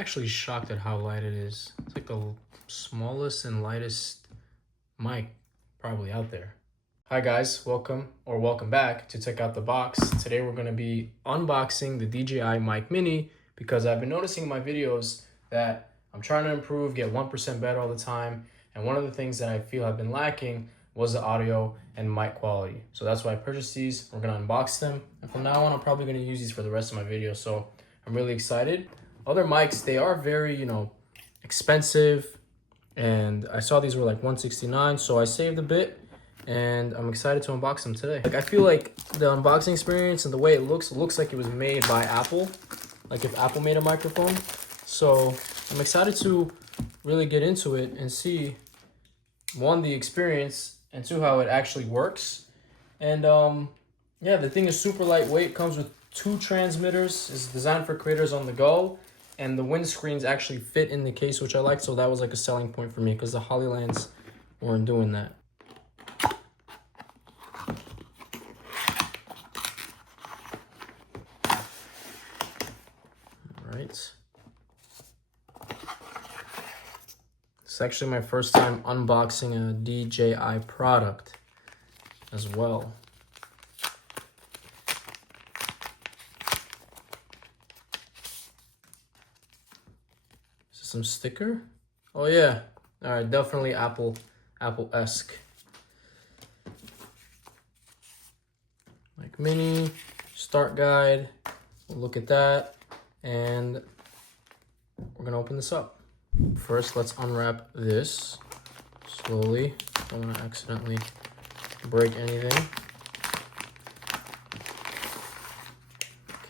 actually shocked at how light it is. It's like the smallest and lightest mic probably out there. Hi guys, welcome back to check out the box. Today we're going to be unboxing the DJI Mic Mini because I've been noticing in my videos that I'm trying to improve, get 1% better all the time. And one of the things that I feel have been lacking was the audio and mic quality. So that's why I purchased these. We're going to unbox them. And from now on, I'm probably going to use these for the rest of my videos. So I'm really excited. Other mics, they are very, expensive. And I saw these were like $169, so I saved a bit. And I'm excited to unbox them today. I feel like the unboxing experience and the way it looks like it was made by Apple. Like if Apple made a microphone. So I'm excited to really get into it and see, one, the experience, and two, how it actually works. And yeah, the thing is super lightweight, comes with 2 transmitters, is designed for creators on the go, and the windscreens actually fit in the case, which I like, so that was like a selling point for me because the Hollylands weren't doing that. All right. It's actually my first time unboxing a DJI product as well. Is this some sticker? Oh yeah. All right, definitely Apple-esque. Mic Mini, start guide. We'll look at that, and we're gonna open this up. First, let's unwrap this slowly. Don't want to accidentally break anything.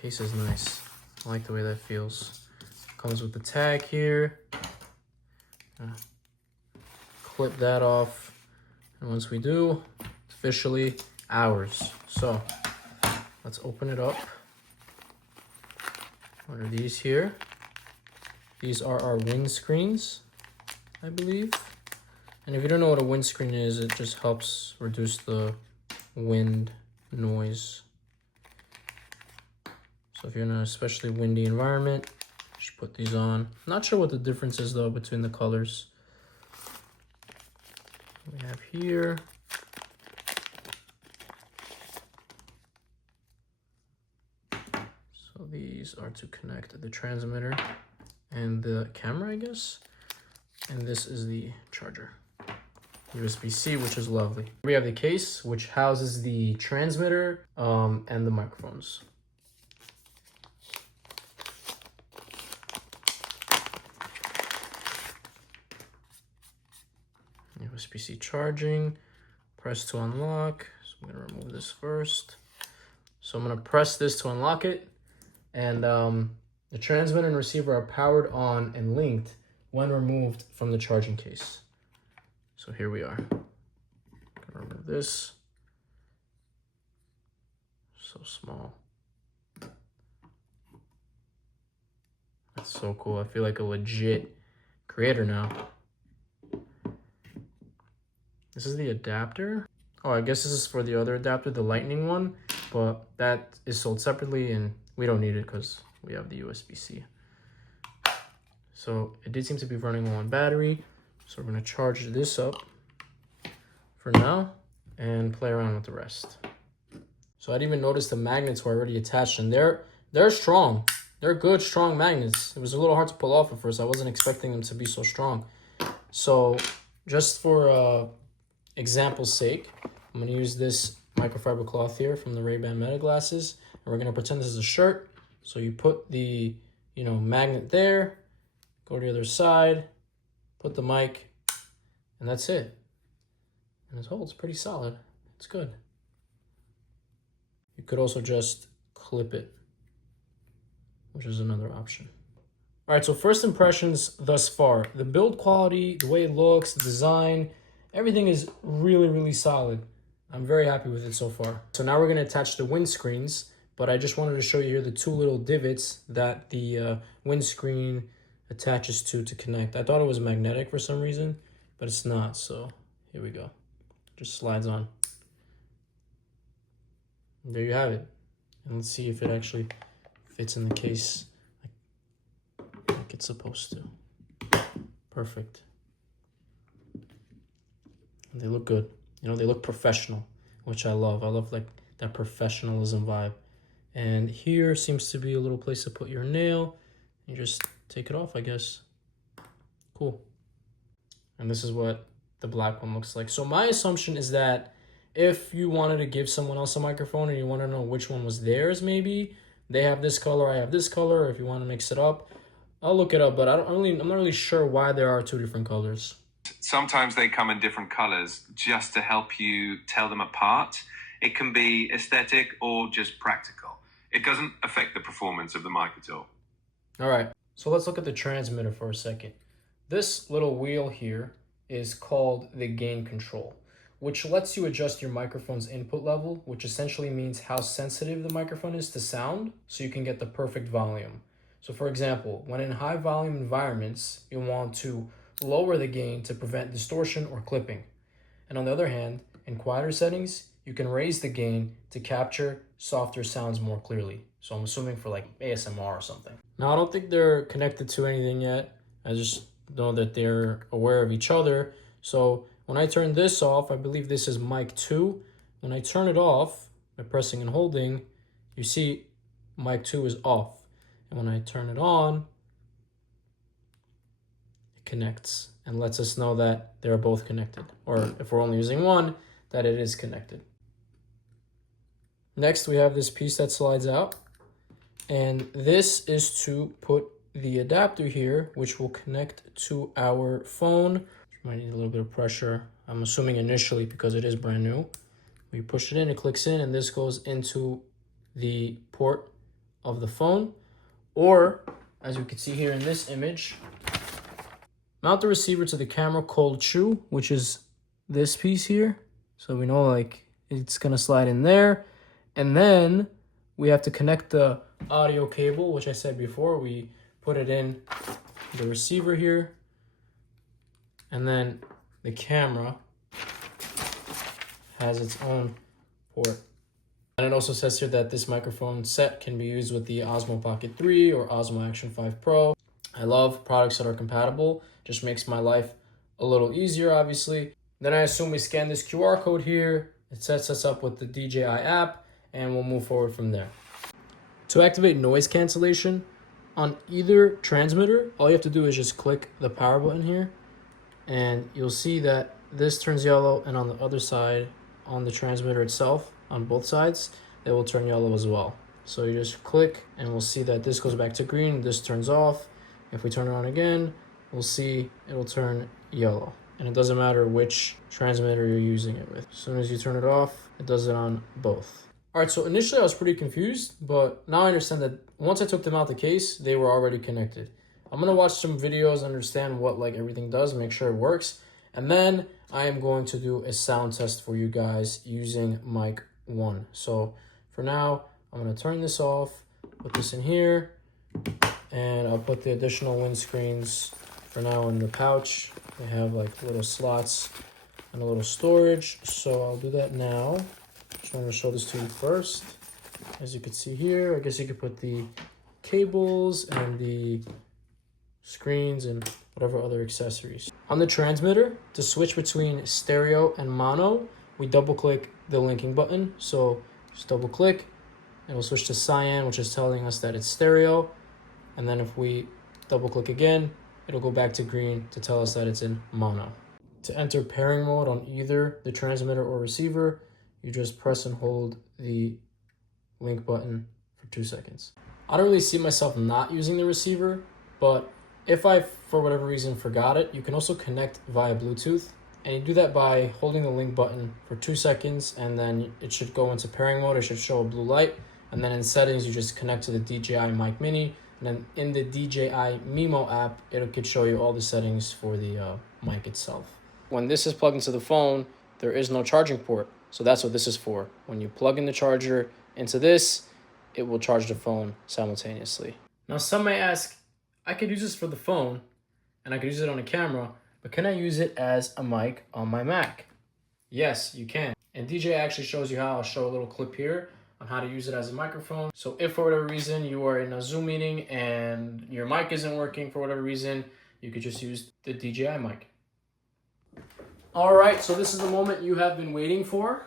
Case is nice. I like the way that feels. Comes with the tag here. Clip that off. And once we do, it's officially ours. So let's open it up. What are these here? These are our windscreens, I believe. And if you don't know what a windscreen is, it just helps reduce the wind noise. So if you're in an especially windy environment, just put these on. Not sure what the difference is though between the colors. We have here. So these are to connect the transmitter and the camera, I guess. And this is the charger. USB-C, which is lovely. We have the case, which houses the transmitter and the microphones. USB-C charging, press to unlock. So I'm gonna remove this first. So I'm gonna press this to unlock it. And the transmitter and receiver are powered on and linked when removed from the charging case. So here we are. Gonna remove this. So small. That's so cool. I feel like a legit creator now. This is the adapter. Oh, I guess this is for the other adapter, the lightning one, but that is sold separately and we don't need it because we have the USB-C. So it did seem to be running low on battery. So we're gonna charge this up for now and play around with the rest. So I didn't even notice the magnets were already attached, and they're strong. They're good, strong magnets. It was a little hard to pull off at first. I wasn't expecting them to be so strong. So just for example's sake, I'm gonna use this microfiber cloth here from the Ray-Ban Meta glasses, and we're gonna pretend this is a shirt. So you put the, magnet there, go to the other side, put the mic, and that's it. And it holds pretty solid. It's good. You could also just clip it, which is another option. All right, so first impressions thus far. The build quality, the way it looks, the design, everything is really, really solid. I'm very happy with it so far. So now we're gonna attach the windscreens, but I just wanted to show you here the 2 little divots that the windscreen attaches to connect. I thought it was magnetic for some reason, but it's not. So here we go. Just slides on. And there you have it. And let's see if it actually fits in the case like it's supposed to. Perfect. And they look good. You know, they look professional, which I love. I love like that professionalism vibe. And here seems to be a little place to put your nail. You just take it off, I guess. Cool. And this is what the black one looks like. So my assumption is that if you wanted to give someone else a microphone and you want to know which one was theirs, maybe they have this color, I have this color. If you want to mix it up, I'll look it up, but I'm not really sure why there are two different colors. Sometimes they come in different colors just to help you tell them apart. It can be aesthetic or just practical. It doesn't affect the performance of the mic at all. All right, so let's look at the transmitter for a second. This little wheel here is called the gain control, which lets you adjust your microphone's input level, which essentially means how sensitive the microphone is to sound, so you can get the perfect volume. So for example, when in high volume environments, you'll want to lower the gain to prevent distortion or clipping. And on the other hand, in quieter settings, you can raise the gain to capture softer sounds more clearly. So I'm assuming for like ASMR or something. Now I don't think they're connected to anything yet. I just know that they're aware of each other. So when I turn this off, I believe this is mic 2. When I turn it off by pressing and holding, you see mic 2 is off. And when I turn it on, it connects and lets us know that they're both connected. Or if we're only using one, that it is connected. Next, we have this piece that slides out. And this is to put the adapter here, which will connect to our phone. Might need a little bit of pressure. I'm assuming initially because it is brand new. We push it in, it clicks in, and this goes into the port of the phone. Or, as you can see here in this image, mount the receiver to the camera cold shoe, which is this piece here. So we know like it's gonna slide in there. And then we have to connect the audio cable, which I said before. We put it in the receiver here. And then the camera has its own port. And it also says here that this microphone set can be used with the Osmo Pocket 3 or Osmo Action 5 Pro. I love products that are compatible. Just makes my life a little easier, obviously. Then I assume we scan this QR code here. It sets us up with the DJI app, and we'll move forward from there. To activate noise cancellation on either transmitter, all you have to do is just click the power button here, and you'll see that this turns yellow, and on the other side, on the transmitter itself, on both sides, they will turn yellow as well. So you just click, and we'll see that this goes back to green, this turns off. If we turn it on again, we'll see it'll turn yellow. And it doesn't matter which transmitter you're using it with. As soon as you turn it off, it does it on both. All right, so initially I was pretty confused, but now I understand that once I took them out the case, they were already connected. I'm gonna watch some videos, understand what like everything does, make sure it works. And then I am going to do a sound test for you guys using mic 1. So for now, I'm gonna turn this off, put this in here, and I'll put the additional windscreens for now in the pouch. They have like little slots and a little storage. So I'll do that now. Just wanted to show this to you first. As you can see here, I guess you could put the cables and the screens and whatever other accessories. On the transmitter, to switch between stereo and mono, we double click the linking button. So just double click and we'll switch to cyan, which is telling us that it's stereo. And then if we double click again, it'll go back to green to tell us that it's in mono. To enter pairing mode on either the transmitter or receiver, you just press and hold the link button for 2 seconds. I don't really see myself not using the receiver, but if I, for whatever reason, forgot it, you can also connect via Bluetooth. And you do that by holding the link button for 2 seconds, and then it should go into pairing mode. It should show a blue light. And then in settings, you just connect to the DJI Mic Mini. And then in the DJI Mimo app, it could show you all the settings for the mic itself. When this is plugged into the phone, there is no charging port. So that's what this is for. When you plug in the charger into this, it will charge the phone simultaneously. Now some may ask, I could use this for the phone and I could use it on a camera, but can I use it as a mic on my Mac? Yes, you can. And DJ actually shows you how. I'll show a little clip here on how to use it as a microphone. So if for whatever reason you are in a Zoom meeting and your mic isn't working for whatever reason, you could just use the DJI mic. All right, so this is the moment you have been waiting for.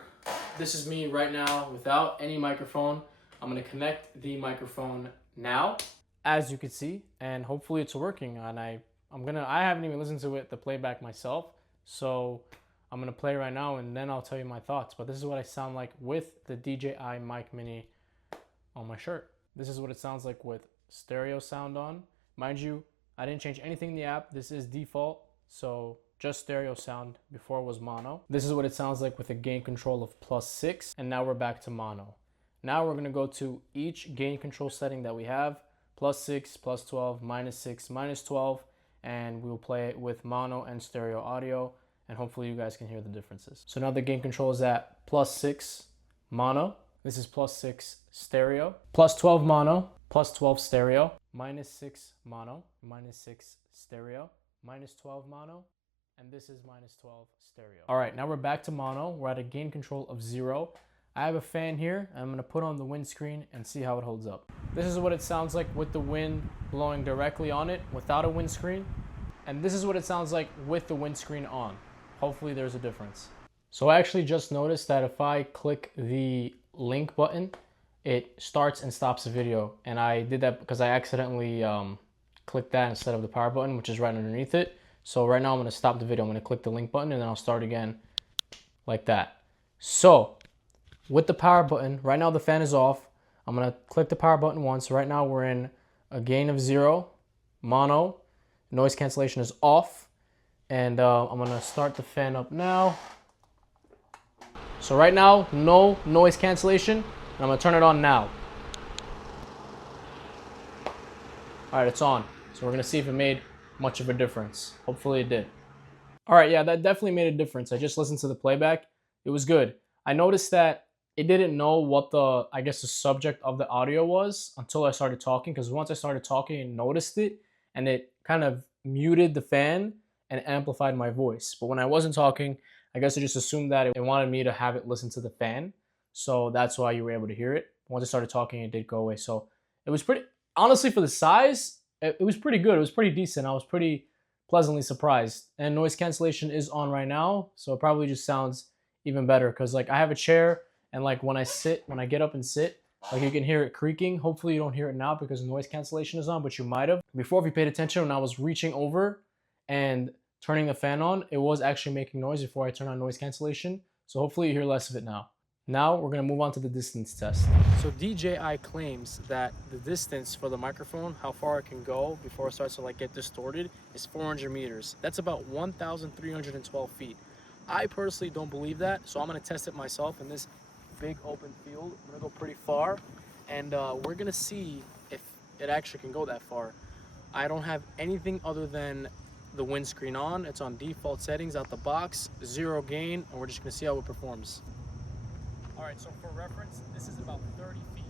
This is me right now without any microphone. I'm gonna connect the microphone now, as you can see, and hopefully it's working. And I haven't even listened to the playback myself, so I'm gonna play right now and then I'll tell you my thoughts. But this is what I sound like with the DJI Mic Mini on my shirt. This is what it sounds like with stereo sound on. Mind you, I didn't change anything in the app. This is default, so just stereo sound. Before it was mono. This is what it sounds like with a gain control of +6, and now we're back to mono. Now we're gonna go to each gain control setting that we have, +6, +12, -6, -12, and we'll play it with mono and stereo audio, and hopefully you guys can hear the differences. So now the gain control is at +6 mono. This is +6 stereo, +12 mono, +12 stereo, -6 mono, -6 stereo, -12 mono, and this is -12 stereo. All right, now we're back to mono. We're at a gain control of 0. I have a fan here. I'm gonna put on the windscreen and see how it holds up. This is what it sounds like with the wind blowing directly on it without a windscreen. And this is what it sounds like with the windscreen on. Hopefully there's a difference. So I actually just noticed that if I click the link button, it starts and stops the video. And I did that because I accidentally clicked that instead of the power button, which is right underneath it. So right now I'm gonna stop the video. I'm gonna click the link button and then I'll start again like that. So with the power button, right now the fan is off. I'm gonna click the power button once. Right now we're in a gain of 0, mono, noise cancellation is off, and I'm gonna start the fan up now. So right now, no noise cancellation, and I'm gonna turn it on now. All right, it's on. So we're gonna see if it made much of a difference. Hopefully it did. All right, yeah, that definitely made a difference. I just listened to the playback. It was good. I noticed that it didn't know what the subject of the audio was until I started talking, because once I started talking, it noticed it, and it kind of muted the fan and amplified my voice. But when I wasn't talking, I guess it just assumed that it wanted me to have it listen to the fan. So that's why you were able to hear it. Once I started talking, it did go away. So it was pretty, honestly, for the size, it was pretty good. It was pretty decent. I was pretty pleasantly surprised. And noise cancellation is on right now, so it probably just sounds even better, because like I have a chair, and like when I get up and sit, like you can hear it creaking. Hopefully you don't hear it now because noise cancellation is on, but you might have. Before, if you paid attention, when I was reaching over and turning the fan on, it was actually making noise before I turn on noise cancellation. So hopefully you hear less of it now. Now we're gonna move on to the distance test. So DJI claims that the distance for the microphone, how far it can go before it starts to like get distorted, is 400 meters. That's about 1,312 feet. I personally don't believe that, so I'm gonna test it myself in this big open field. I'm gonna go pretty far, and we're gonna see if it actually can go that far. I don't have anything other than the windscreen on. It's on default settings out the box, 0 gain, and we're just gonna see how it performs. All right, so for reference, this is about 30 feet.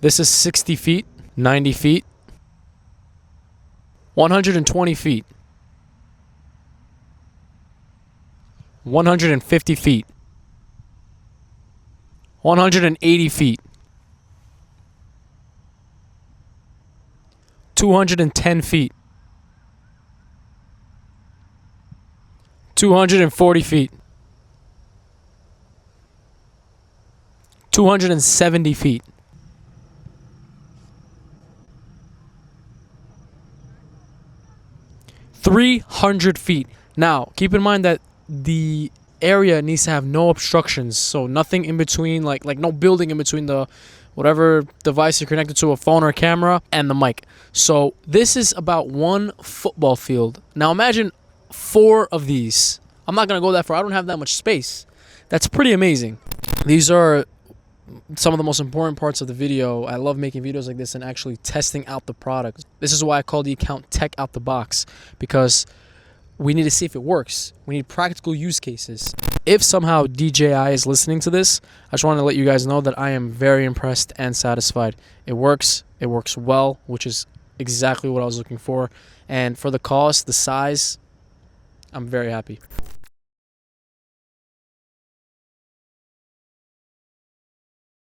This is 60 feet, 90 feet, 120 feet, 150 feet, 180 feet, 210 feet, 240 feet, 270 feet, 300 feet. Now, keep in mind that the area needs to have no obstructions, so nothing in between, like no building in between the whatever device you're connected to, a phone or a camera, and the mic. So this is about 1 football field. Now imagine 4 of these. I'm not gonna go that far. I don't have that much space. That's pretty amazing. These are some of the most important parts of the video. I love making videos like this and actually testing out the product. This is why I call the account Tech Out the Box, because we need to see if it works. We need practical use cases. If somehow DJI is listening to this, I just want to let you guys know that I am very impressed and satisfied. It works well, which is exactly what I was looking for. And for the cost, the size, I'm very happy.